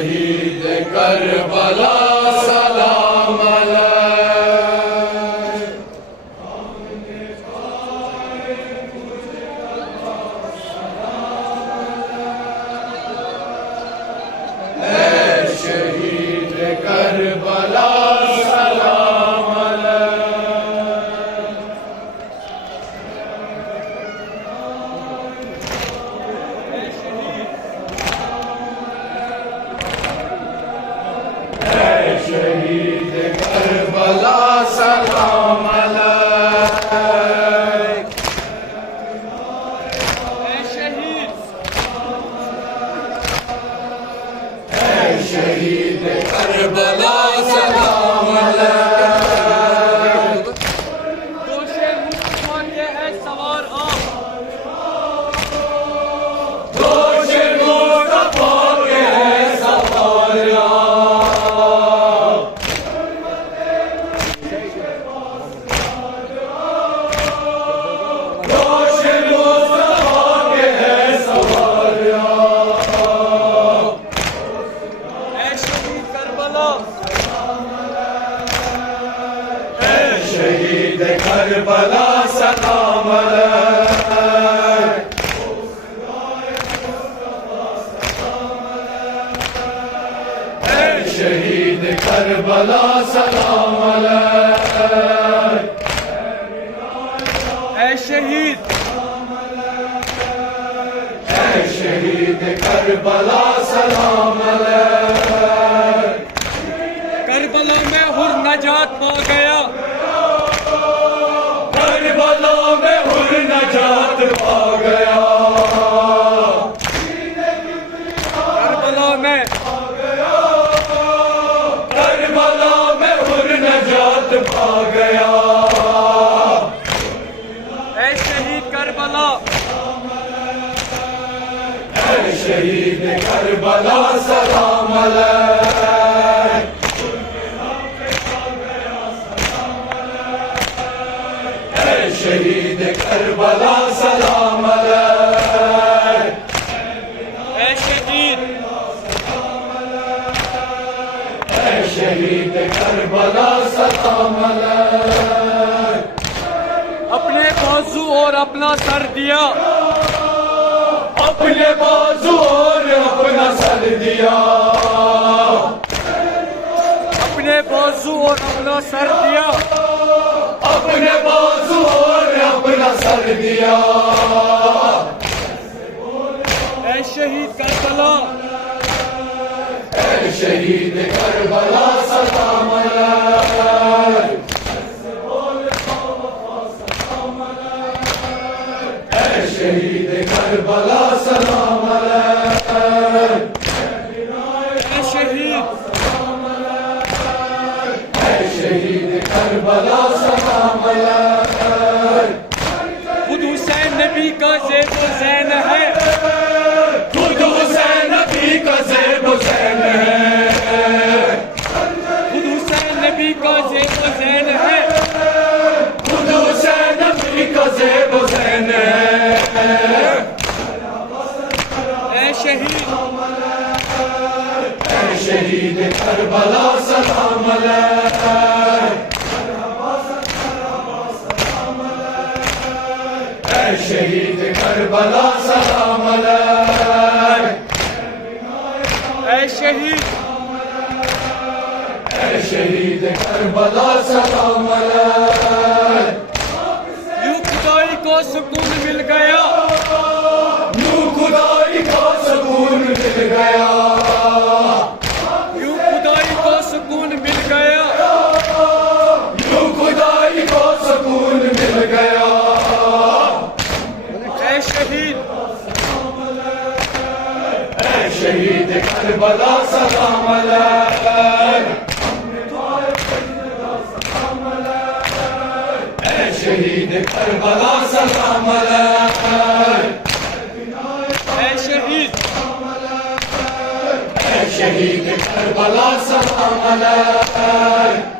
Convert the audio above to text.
शहीद करबला सलाम अलैक। ऐ शहीद करबला सलाम अलैक। शहीद करबला सलाम अलैक। शहीद करबला सलाम अलैक। दोषे मुस्तफा के है सवार आप, दोषे मुस्तफा के है सवार आप। दोषे मुस्तफा के है सवार आप। ऐ शहीद करबला, शहीद करबला सलाम अलैक। शहीद करबला सलाम अलैक। ऐ शहीद, शहीद करबला सलाम अलैक। करबला में हुर नजात पा गया, करबला में हुर नजात पा गया। करबला में करबला में हुर नजात पा गया। ऐ शहीद करबला, शहीद करबला सलाम अलैक। शहीद करबला सलाम अलैक। ऐ शहीद, शहीद करबला सलाम अलैक। अपने बाजू और अपना सर दिया, अपने बाजू और अपना सर दिया। अपने बाजू और अपना सर दिया, अपने बाजू और अपना सर दिया। ऐ शहीद करबला, शहीद करबला सलाम अलैक। शहीद करबला सलाम अलैक। ऐ शहीद, शहीद करबला सलाम अलैक। खुद हुसैन नबी का ज़ेब ज़ैन है, खुद हुसैन नबी का ज़ेब ज़ैन है। खुद हुसैन नबी का ज़ेब ज़ैन है। खुद हुसैन नबी का ज़ेब ज़ैन है। ऐ शहीद, शहीद करबला सलाम अलैक। शहीद करबला सलाम अलैक। ऐ शहीद, शहीद करबला सलाम अलैक। यूं खुदाई को सुकून मिल गया, यूं खुदाई को सुकून मिल गया। यूं खुदाई को सुकून मिल गया। यूं खुदाई को सुकून मिल गया। ऐ शहीद, शहीद करबला सलाम अलैक। शहीद करबला सलाम अलैक। ऐ शहीद, शहीद करबला सलाम अलैक।